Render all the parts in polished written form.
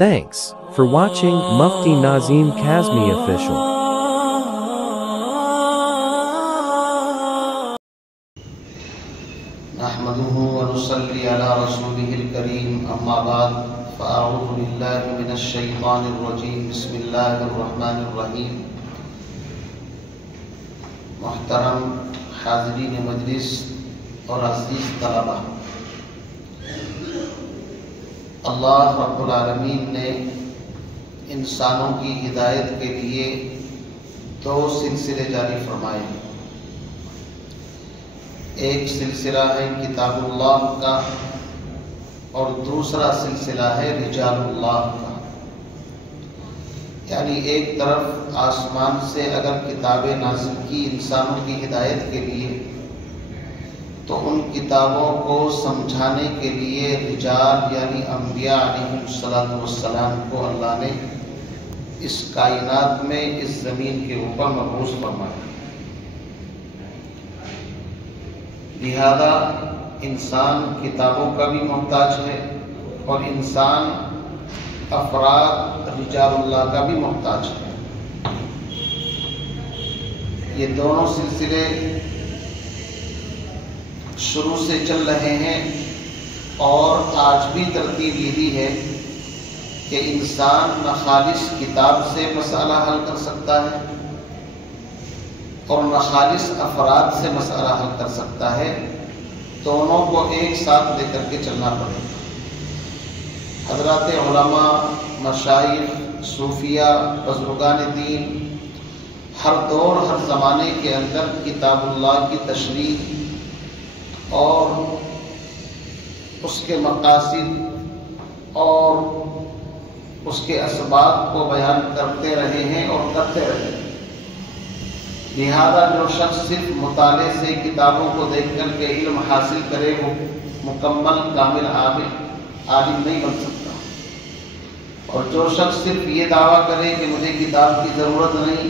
Thanks for watching Mufti Nazim Kazmi Official. نحمده ونصلي على رسوله الكريم أما بعد فأعوذ بالله من الشيطان الرجيم بسم الله الرحمن الرحيم. محترم حاضرین مجلس اور عزیز طلبہ، اللہ رب العالمین نے انسانوں کی ہدایت کے لیے دو سلسلے جاری فرمائے ہیں. ایک سلسلہ ہے کتاب اللہ کا اور دوسرا سلسلہ ہے رجال اللہ کا. یعنی ایک طرف آسمان سے اگر کتابیں نازل کی انسانوں کی ہدایت کے لیے، تو ان کتابوں کو سمجھانے کے لیے رجال یعنی انبیاء علیہ السلام کو اللہ نے اس کائنات میں اس زمین کے اوپر مبعوث فرمایا. لہذا انسان کتابوں کا بھی محتاج ہے اور انسان افراد رجال اللہ کا بھی محتاج ہے. یہ دونوں سلسلے شروع سے چل رہے ہیں اور آج بھی ترتیب یہی ہے کہ انسان نہ خالص کتاب سے مسئلہ حل کر سکتا ہے اور نہ خالص افراد سے مسئلہ حل کر سکتا ہے. دونوں کو ایک ساتھ لے کر کے چلنا پڑے گا. حضرات علماء، مشائخ، صوفیہ، بزرگان دین ہر دور ہر زمانے کے اندر کتاب اللہ کی تشریح اور اس کے مقاصد اور اس کے اسباب کو بیان کرتے رہے ہیں اور کرتے رہے ہیں. لہذا جو شخص صرف مطالعے سے کتابوں کو دیکھ کر کے علم حاصل کرے وہ مکمل کامل عالم نہیں بن سکتا، اور جو شخص صرف یہ دعویٰ کرے کہ مجھے کتاب کی ضرورت نہیں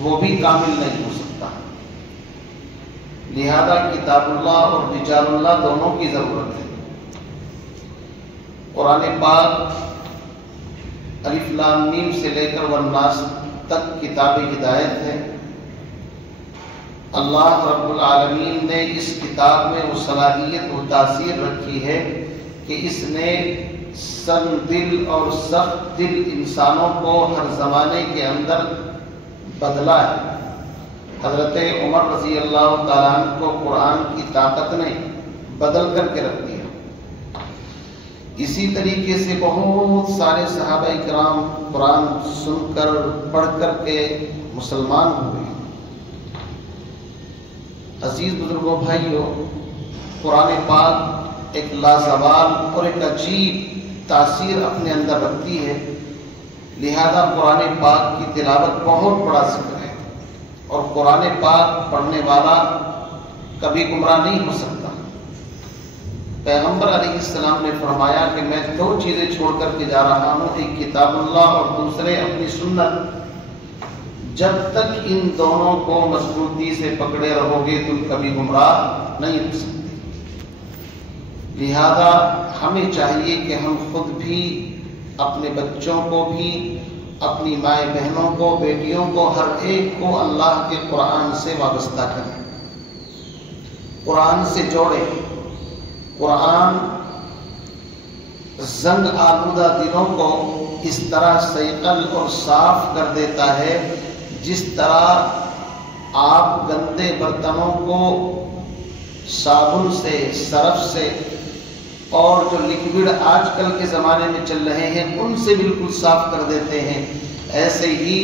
وہ بھی کامل نہیں ہو سکتا. لہذا کتاب اللہ اور رجال اللہ دونوں کی ضرورت ہے. قرآن پاک الف لام میم سے لے کر والناس تک کتاب ہدایت ہے. اللہ رب العالمین نے اس کتاب میں وہ صلاحیت و تاثیر رکھی ہے کہ اس نے سن دل اور سخت دل انسانوں کو ہر زمانے کے اندر بدلا ہے. حضرت عمر رضی اللہ تعالیٰ عنہ کو قرآن کی طاقت نے بدل کر کے رکھ دیا. اسی طریقے سے بہت سارے صحابہ کرام قرآن سن کر پڑھ کر کے مسلمان ہوئے. عزیز بزرگوں بھائیوں، قرآن پاک ایک لازوال اور ایک عجیب تاثیر اپنے اندر رکھتی ہے. لہذا قرآن پاک کی تلاوت بہت بڑا ذکر ہے اور قرآن پاک پڑھنے والا کبھی گمراہ نہیں ہو سکتا. پیغمبر علیہ السلام نے فرمایا کہ میں دو چیزیں چھوڑ کر کے جا رہا ہوں، ایک کتاب اللہ اور دوسرے اپنی سنت. جب تک ان دونوں کو مضبوطی سے پکڑے رہو گے تم کبھی گمراہ نہیں ہو سکتے. لہذا ہمیں چاہیے کہ ہم خود بھی اپنے بچوں کو بھی، اپنی مائیں بہنوں کو، بیٹیوں کو، ہر ایک کو اللہ کے قرآن سے وابستہ کریں، قرآن سے جوڑیں. قرآن زنگ آلودہ دلوں کو اس طرح صیقل اور صاف کر دیتا ہے جس طرح آپ گندے برتنوں کو صابن سے، سرف سے اور جو لکوڈ آج کل کے زمانے میں چل رہے ہیں ان سے بالکل صاف کر دیتے ہیں. ایسے ہی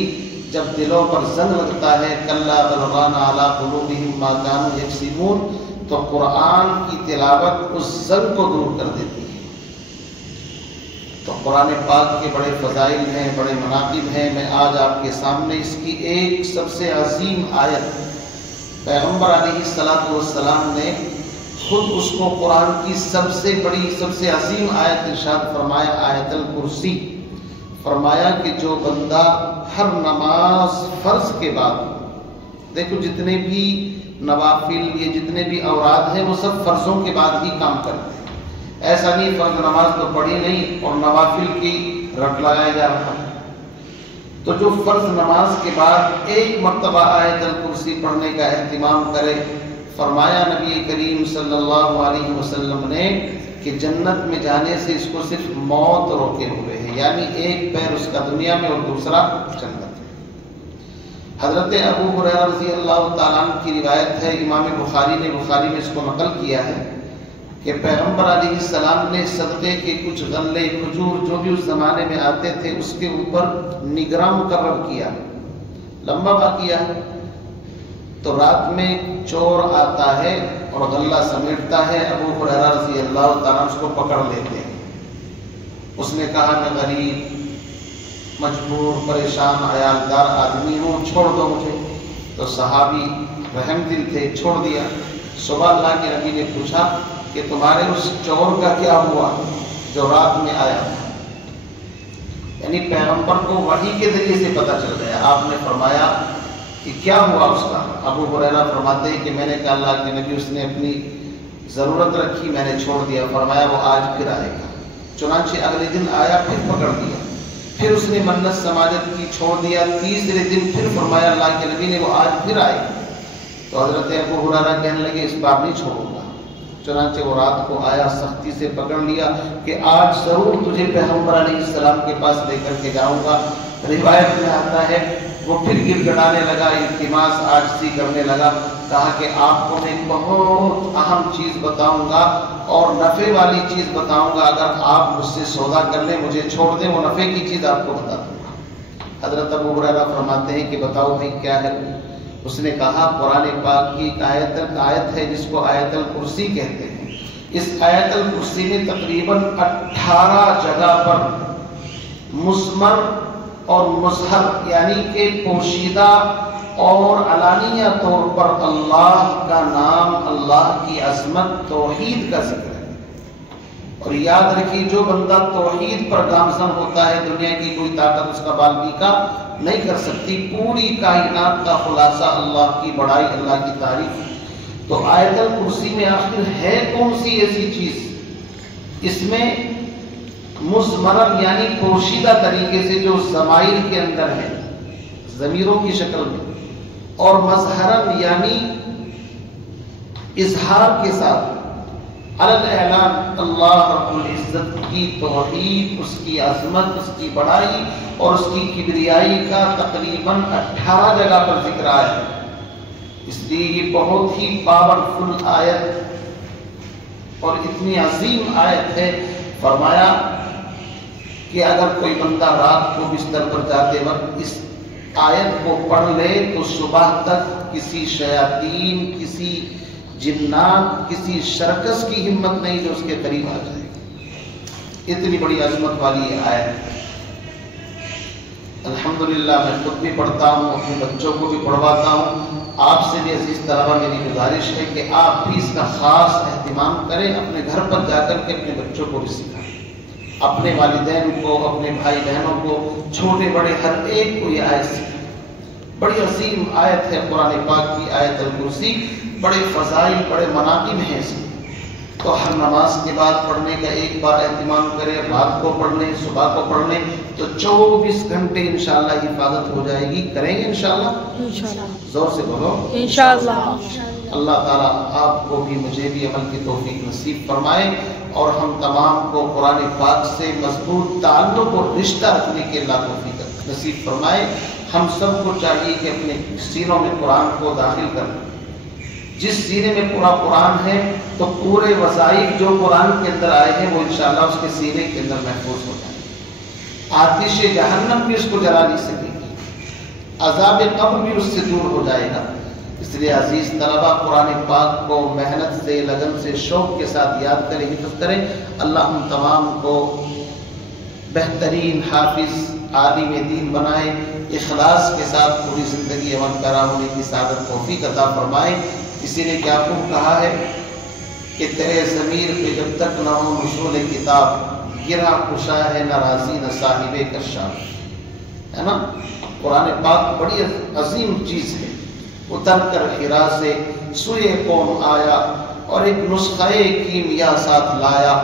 جب دلوں پر زنگ لگتا ہے کلا بل ران علی قلوبہم ما کانوا یکسبون، تو قرآن کی تلاوت اس زنگ کو دور کر دیتی ہے. تو قرآن پاک کے بڑے فضائل ہیں، بڑے مناقب ہیں. میں آج آپ کے سامنے اس کی ایک سب سے عظیم آیت، پیغمبر علیہ السلام نے خود اس کو قرآن کی سب سے بڑی سب سے عظیم آیت ارشاد فرمایا، آیت الکرسی. فرمایا کہ جو بندہ ہر نماز فرض کے بعد، دیکھو جتنے بھی نوافل یہ جتنے بھی اوراد ہیں وہ سب فرضوں کے بعد ہی کام کرتے ہیں. ایسا نہیں فرض نماز تو پڑھی نہیں اور نوافل کی رٹ لگایا جا رہا ہے۔ تو جو فرض نماز کے بعد ایک مرتبہ آیت الکرسی پڑھنے کا اہتمام کرے، فرمایا نبی کریم صلی اللہ علیہ وسلم نے کہ جنت میں جانے سے اس کو صرف موت روکے ہوئے ہے، یعنی ایک پیر اس کا دنیا میں اور دوسرا جنت میں۔ حضرت ابو ہریرہ رضی اللہ تعالیٰ عنہ کی روایت ہے، امام بخاری نے بخاری میں اس کو نقل کیا ہے کہ پیغمبر علیہ السلام نے صدقے کے کچھ غلے کھجور جو بھی اس زمانے میں آتے تھے اس کے اوپر نگراں مقرر کیا، لمبا باقیہ، تو رات میں چور آتا ہے اور غلہ سمیٹتا ہے، ابو ہریرہ رضی اللہ تعالیٰ اس کو پکڑ لیتے ہیں۔ اس نے کہا میں غریب مجبور پریشان عیالدار آدمی ہوں، چھوڑ دو مجھے۔ تو صحابی رحم دل تھے، چھوڑ دیا۔ صبح اللہ کے نبی نے پوچھا کہ تمہارے اس چور کا کیا ہوا جو رات میں آیا؟ یعنی پیغمبر کو وحی کے ذریعے سے پتہ چل گیا۔ آپ نے فرمایا کہ کیا ہوا اس کا؟ ابو ہریرہ فرماتے ہیں کہ میں نے کہا اللہ کے نبی اس نے اپنی ضرورت رکھی، میں نے چھوڑ دیا۔ فرمایا وہ آج پھر آئے گا۔ چنانچہ اگلے دن آیا، پھر پکڑ دیا، پھر اس نے منت سماجت کی، چھوڑ دیا۔ تیسرے دن پھر فرمایا اللہ کے نبی نے وہ آج پھر آئے گا۔ تو حضرت ابو ہریرہ کہنے لگے اس بار نہیں چھوڑوں گا۔ چنانچہ وہ رات کو آیا، سختی سے پکڑ لیا کہ آج ضرور تجھے پیغمبر علیہ السلام کے پاس لے کر کے جاؤں گا۔ روایت میں آتا ہے وہ پھر گر گڑانے لگا، التماس عاجزی کرنے لگا، کہا کہ آپ کو میں ایک بہت اہم چیز بتاؤں گا اور نفع والی چیز بتاؤں گا، اگر آپ مجھ سے سودا کر لیں، مجھے چھوڑ دیں، وہ نفع کی چیز آپ کو بتا دوں گا۔ حضرت ابو ہریرہ فرماتے ہیں کہ بتاؤ بھائی کیا ہے؟ اس نے کہا قرآن پاک کی آیت ہے جس کو آیت الکرسی کہتے ہیں۔ اس آیت الکرسی میں تقریباً 18 جگہ پر مسمر اور مظہر یعنی کہ پوشیدہ اور علانیہ طور پر اللہ کا نام، اللہ کی عظمت، توحید کا ذکر ہے۔ اور یاد رکھیے جو بندہ توحید پر گامزن ہوتا ہے دنیا کی کوئی طاقت اس کا بال بیکا نہیں کر سکتی۔ پوری کائنات کا خلاصہ اللہ کی بڑائی، اللہ کی تعریف۔ تو آیت الکرسی میں آخر ہے کون سی ایسی چیز؟ اس میں مزمرن یعنی پوشیدہ طریقے سے جو ضمائر کے اندر ہے ضمیروں کی شکل میں، اور مظہرن یعنی اظہار کے ساتھ اعلان اللہ رب العزت کی توحید، اس کی عظمت، اس کی بڑائی اور اس کی کبریائی کا تقریباً 18 جگہ پر ذکر آیا ہے۔ اس لیے یہ بہت ہی پاورفل آیت اور اتنی عظیم آیت ہے۔ فرمایا کہ اگر کوئی بندہ رات کو بستر پر جاتے وقت اس آیت کو پڑھ لے تو صبح تک کسی شیاطین، کسی جنات، کسی شرکس کی ہمت نہیں جو اس کے قریب آ جائے گی۔ اتنی بڑی عظمت والی یہ آیت۔ الحمدللہ میں خود بھی پڑھتا ہوں، اپنے بچوں کو بھی پڑھواتا ہوں۔ آپ سے بھی عزیز طلبہ میری گزارش ہے کہ آپ بھی اس کا خاص اہتمام کریں، اپنے گھر پر جا کر کے اپنے بچوں کو بھی سکھائیں، اپنے والدین کو، اپنے بھائی بہنوں کو، چھوٹے بڑے ہر ایک کو یہ آیت سکھائیں۔ بڑی عظیم آیت ہے قرآن پاک کی آیت الکرسی، بڑے فضائل، بڑے مناقب ہیں اس میں۔ تو ہر نماز کے بعد پڑھنے کا ایک بار اہتمام کریں، رات کو پڑھ لیں، صبح کو پڑھ لیں، تو 24 گھنٹے انشاءاللہ حفاظت ہو جائے گی۔ کریں گے انشاءاللہ؟ انشاءاللہ، زور سے بولو انشاءاللہ۔ اللہ تعالیٰ آپ کو بھی مجھے بھی عمل کی توفیق نصیب فرمائے اور ہم تمام کو قرآن پاک سے مضبوط تعلق اور رشتہ رکھنے کے اللہ توفیق نصیب فرمائے۔ ہم سب کو چاہیے کہ اپنے سینوں میں قرآن کو داخل کریں۔ جس سینے میں پورا قرآن ہے تو پورے وظائف جو قرآن کے اندر آئے ہیں وہ انشاءاللہ اس کے سینے کے اندر محفوظ ہو جائیں گے۔ آتش جہنم بھی اس کو جلا نہیں سکے گی، عذاب قبر بھی اس سے دور ہو جائے گا۔ اس لیے عزیز طلبہ قرآن پاک کو محنت سے، لگن سے، شوق کے ساتھ یاد کریں، حفظ کریں۔ اللہ ہم تمام کو بہترین حافظ، عالم دین بنائے، اخلاص کے ساتھ پوری زندگی عمل پیرا ہونے کی سعادت توفیق عطا فرمائے۔ کسی نے کیا خوب کہا ہے کہ تیرے ضمیر پہ جب تک نہ ہو مشغول کتاب، گرا کشا ہے نہ راضی نہ صاحب کشاف، ہے نا؟ قرآن پاک بڑی عظیم چیز ہے۔ اتر کر حرا سے سوئے قوم آیا اور ایک نسخہ کیمیا ساتھ لایا،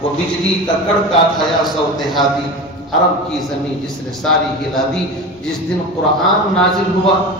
وہ بجلی کا کڑکا تھا یا صوت ہادی، عرب کی زمین جس نے ساری ہلا دی۔ جس دن قرآن نازل ہوا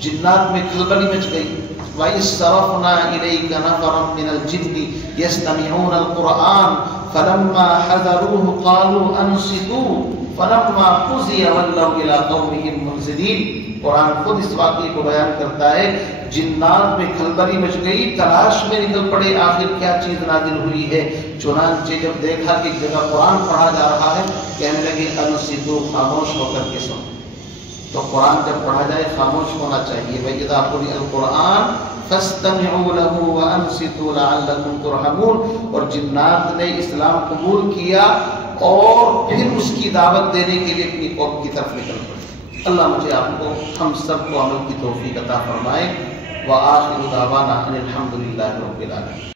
جنات میں کھلبلی مچ گئی۔ وَإِذْ صَرَفْنَا إِلَيْكَ نَفَرًا مِنَ الْجِنِّ يَسْتَمِعُونَ الْقُرْآنَ فَلَمَّا حَضَرُوهُ قَالُوا أَنصِتُوا فَلَمَّا قُضِيَ وَلَّوْا إِلَىٰ قَوْمِهِمْ مُنذِرِينَ۔ قرآن خود اس واقعے کو بیان کرتا ہے، جنات میں کھلبلی مچ گئی، تلاش میں نکل پڑے آخر کیا چیز نازل ہوئی ہے۔ چنانچہ جب دیکھا کہ ایک جگہ قرآن پڑھا جا رہا ہے، کہنے لگے انصتوا، خاموش ہو کر کے سنو۔ تو قرآن جب پڑھا جائے خاموش ہونا چاہیے۔ وَإِذَا قُرِئَ الْقُرْآنُ فَاسْتَمِعُوا لَهُ وَأَنصِتُوا لَعَلَّكُمْ تُرْحَمُونَ۔ اور جنات نے اسلام قبول کیا اور پھر اس کی دعوت دینے کے لیے اپنی قوم کی طرف نکل پڑے۔ اللہ مجھے آپ کو ہم سب کو عمل کی توفیق عطا فرمائے۔ وآخر دعوانا ان الحمد للہ رب العالمین۔